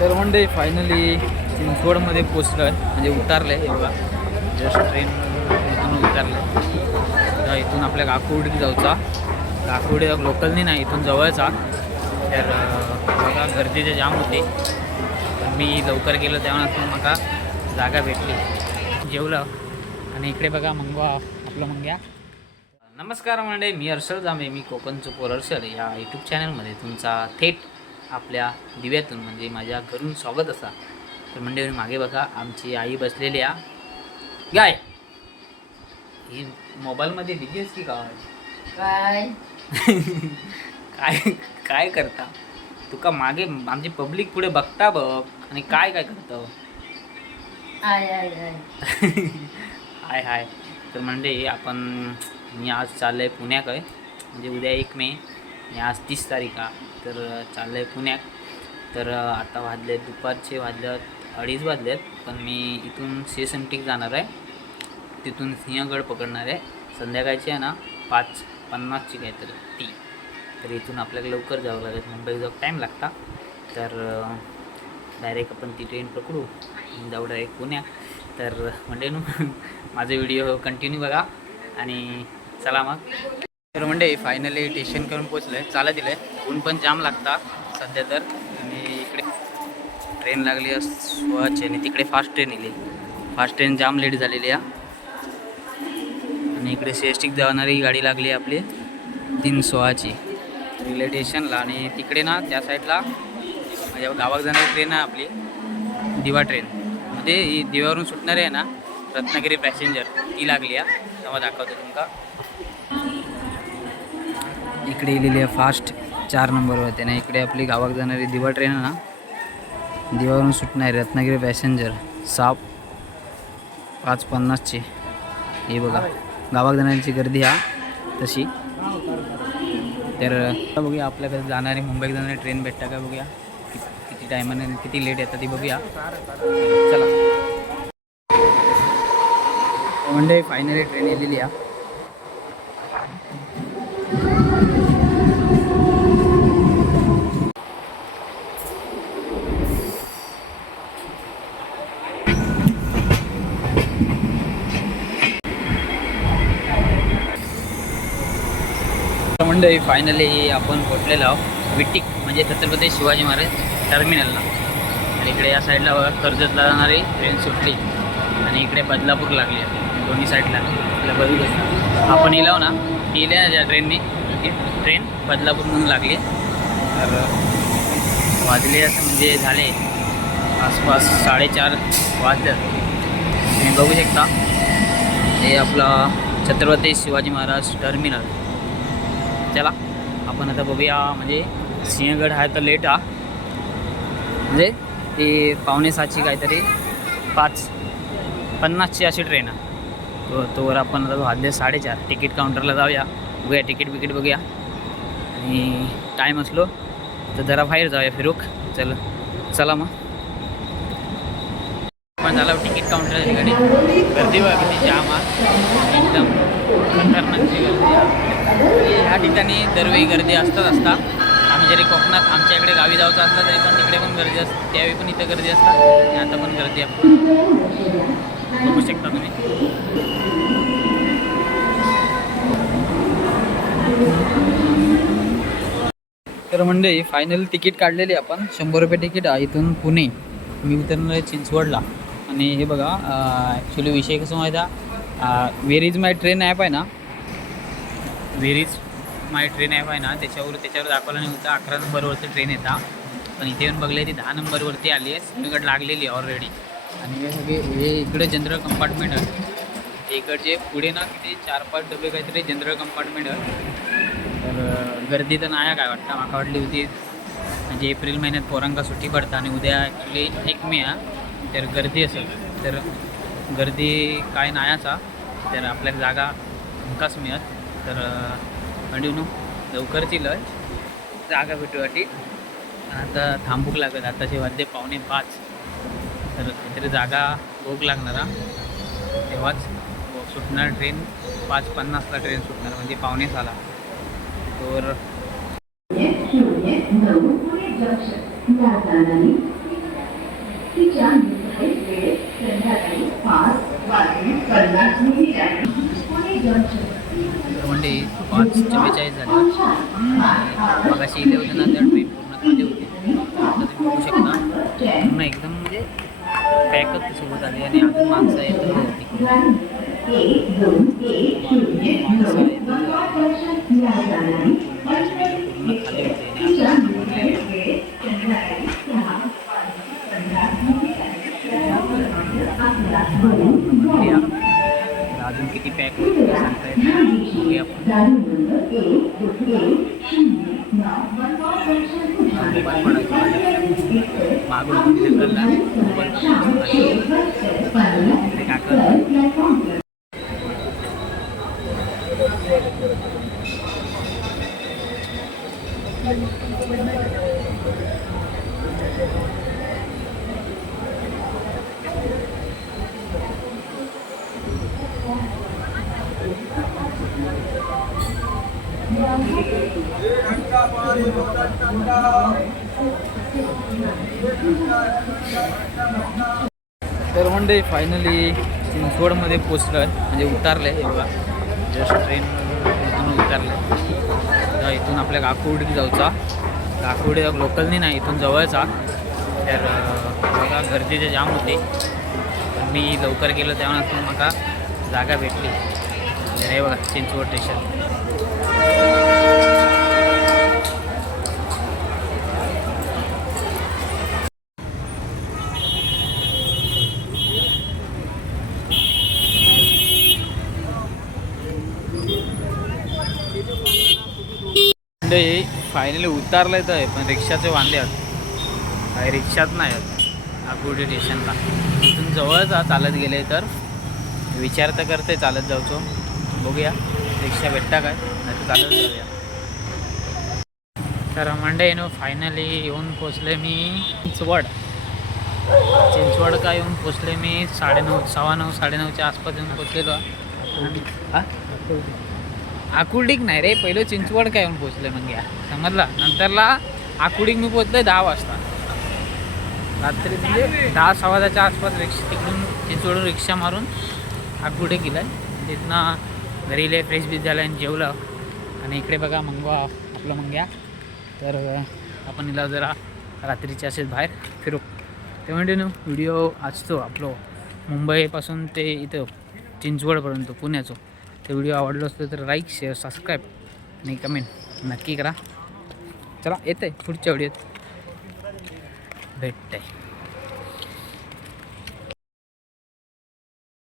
तर म्हणजे फायनली चिंचवडमध्ये पोचलो आहे, म्हणजे उतरलं आहे. हे बघा जस्ट ट्रेन इथून उतरलं आहे. तर इथून आपल्या काकुर्डी जाऊचा. काकुर्डी लोकलनी नाही, इथून जवळचा. तर बघा गर्दीचे जाम होते, पण मी लवकर गेलो तेव्हा मला जागा भेटली. जेवलं आणि इकडे बघा मंगवा आपलं मंग्या. नमस्कार मंडळी, मी हर्षल जांभे, मी कोकण चुपोर हर्षल या यूट्यूब चॅनलमध्ये तुमचा थेट आपल्या दिव्यातून म्हणजे माझ्या घरून स्वागत असा. तर मंडळी मागे बघा आमची आई बसलेली आहे. गाय ही मोबाईलमध्ये बिझी आहेस की काय? काय काय काय करता तुका मागे आमची पब्लिक पुढे बघता बघ आणि काय काय करतं. आय आय आय हाय हाय. तर म्हणजे आपण मी आज चाललं आहे पुण्याकडे, म्हणजे उद्या 1 मे आणि आज 30 तारीख आहे. तर चाललं आहे पुण्यात. तर आता वाजले दुपारचे वाजलेत 2:30 वाजलेत. पण मी इथून सेसमटीक जाणार आहे, तिथून सिंहगड पकडणार आहे. संध्याकाळची आहे ना 5:50ची काहीतरी ती. तर इथून आपल्याला लवकर जावं लागेल, मुंबईला जाऊ टाईम लागता. तर डायरेक्ट आपण ती ट्रेन पकडू, जाऊ डायरेक्ट पुण्यात. तर म्हणजे माझा व्हिडिओ कंटिन्यू बघा आणि चला मग. तर म्हणजे फायनली स्टेशन करून पोचलो आहे, चालत दिलं आहे. ऊन पण जाम लागता सध्या तर. आणि इकडे ट्रेन लागली आहे स्वच्छ आणि तिकडे फास्ट ट्रेन येईल. फास्ट ट्रेन जाम लेट झालेली आहे. आणि इकडे सीएसटीक जाणारी गाडी लागली आहे आपली 3:16ची रेल्वे स्टेशनला. आणि तिकडे ना त्या साईडला माझ्या गावात जाणारी ट्रेन आहे आपली दिवा ट्रेन, म्हणजे ही दिव्यावरून सुटणारी आहे ना रत्नागिरी पॅसेंजर, ती लागली आहे. तेव्हा दाखवतो तुमका. इकडे लिहिलेली आहे फास्ट 4 नंबरवरती ना. इकडे आपली गावात जाणारी दिवा ट्रेन आहे ना, दिवावरून सुटणारी रत्नागिरी पॅसेंजर 5:50ची. हे बघा गावात जाणाऱ्यांची गर्दी हा तशी. तर बघूया आपल्याकडे जाणारी मुंबईत जाणारी ट्रेन भेटता का बघूया, किती टायमाने किती लेट येतात ती बघूया. चला म्हणजे फायनली ट्रेन येलेली आहे. म्हणजे फायनली आपण पोचलेलो आहोत विटीक, म्हणजे छत्रपती शिवाजी महाराज टर्मिनलला. आणि इकडे या साईडला बघा कर्जतला जाणारी ट्रेन सुटली आणि इकडे बदलापूर लागली आहे दोन्ही साईडला. आपल्या बघू आपण येलो ना, गेले ना ज्या ट्रेनने, ती ट्रेन बदलापूर म्हणून लागली. तर वाजले असं म्हणजे झाले आसपास 4:30 वाजले. तुम्ही बघू शकता हे आपला छत्रपती शिवाजी महाराज टर्मिनल. चला आपण आता बघूया. म्हणजे सिंहगड आहे तर लेट हा, म्हणजे ती 5:45ची काहीतरी 5:50ची अशी ट्रेन आहे. तोवर आपण आता वाजले 4:30. तिकीट काउंटरला जाऊया, बघूया तिकीट बिकीट बघूया. आणि टाईम असलो तर जरा बाहेर जाऊया फिरूक. चला मग पण झालं तिकीट काउंटरची गाडी. गर्दी बघा किती जाम आहे, एकदम खतरनाकची गर्दी आहे. ह्या ठिकाणी दरवेळी गर्दी असतात. आम्ही जरी कोकणात आमच्या इकडे गावी जायचं असलं तरी पण तिकडे पण गर्दी असते, त्यावेळी पण इथं गर्दी असतात आणि आता पण गर्दी आहे. बघू शकता तुम्ही. तर म्हणजे फायनल तिकीट काढलेली आपण 100 रुपये तिकीट आहे इथून पुणे. मी उतरणार आहे चिंचवडला. आणि हे बघा ॲक्च्युली विषय कसं माहीत आहे, वेर इज माय ट्रेन ॲप आहे ना, वेर इज माय ट्रेन ॲप आहे ना, त्याच्यावर दाखवलं नाही होतं 11 नंबरवरती ट्रेन येतात. पण इथे येऊन बघले ती 10 नंबरवरती आली आहे, सिंहगड लागलेली आहे ऑलरेडी. आणि हे सगळे हे इकडे जनरल कंपार्टमेंट आहे. इकडचे पुढे ना किती 4-5 डबे काहीतरी जनरल कंपार्टमेंट आहे. तर गर्दी तर नाही काय वाटतं, माका वाटली होती म्हणजे एप्रिल महिन्यात पोरांका सुट्टी पडतं आणि उद्या ॲक्च्युली 1 मे आहे, तर गर्दी असेल. तर गर्दी काय नाहीचा, तर आपल्याला जागा हमखास मिळत. तर कंटिन्यू लवकरची लय जागा भेटूसाठी आता थांबूक लागत. आताचे वाजले 4:45. तर काहीतरी जागा भोग लागणार तेव्हाच सुटणार ट्रेन. 5:50ला ट्रेन सुटणार, म्हणजे 5:45ला. तर म्हणजे 5:44 झाले. मग अशी इथे होते ना त्या ट्रेन पूर्ण खाली होती. आता तुम्ही बघू शकता पूर्ण एकदम म्हणजे पॅकच सोबत आली आणि अजून माणसं येत होती. माणसं पूर्ण खाली होते अजून किती पॅक होते सांगता येत नाही. मोबाईल पडायचा मागून कोणी ढकलला मोबाईल ते काका तर म्हणजे फायनली चिंचवडमध्ये पोचलो आहे म्हणजे उतरलं आहे. बघा जस्ट ट्रेन इथून उतरलं आहे. तर इथून आपल्या काकुर्डी जाऊचा. काकुर्डी लोकलनी नाही इथून जवळचा. तर बघा गर्दीचे जाम होते पण मी लवकर गेलो तेव्हा मला जागा भेटली. तर हे बघा चिंचवड स्टेशन. फायनली उतारलं तर आहे पण रिक्षाचे वांदे आहेत. काही रिक्षात नाही आहेत काकुर्डी स्टेशनला. इथून जवळच चालत गेले तर विचार तर करते चालत जाऊचो. बघूया रिक्षा भेटता काय नाही तर चालत जाऊया. तर मंडे फायनली येऊन पोचले मी चिंचवड. का येऊन पोचले मी 9:30 9:30 आसपास येऊन पोचलेलो. हां आकुर्डीक नाही रे पहिलं चिंचवड काय येऊन पोचले मग या समजला. नंतरला आकुर्डीक मी पोचले 10 वाजता रात्री म्हणजे 10 सव्वा आसपास तिकडून चिंचवडून रिक्षा मारून आकुर्डे गेलं. तिथनं घरी इले फ्रेश बीज झालं आणि जेवलं. आणि इकडे बघा मंगवा आपलं मंग्या. तर आपण इला जरा रात्रीचे असेच बाहेर फिरू. ते म्हणजे व्हिडिओ आजतो आपलं मुंबईपासून ते इथं चिंचवडपर्यंत पुण्याचं ते व्हिडिओ आवडलो असतो तर लाईक शेअर सबस्क्राईब आणि कमेंट नक्की करा. चला येतं आहे पुढच्या व्हिडिओत भेटतं आहे.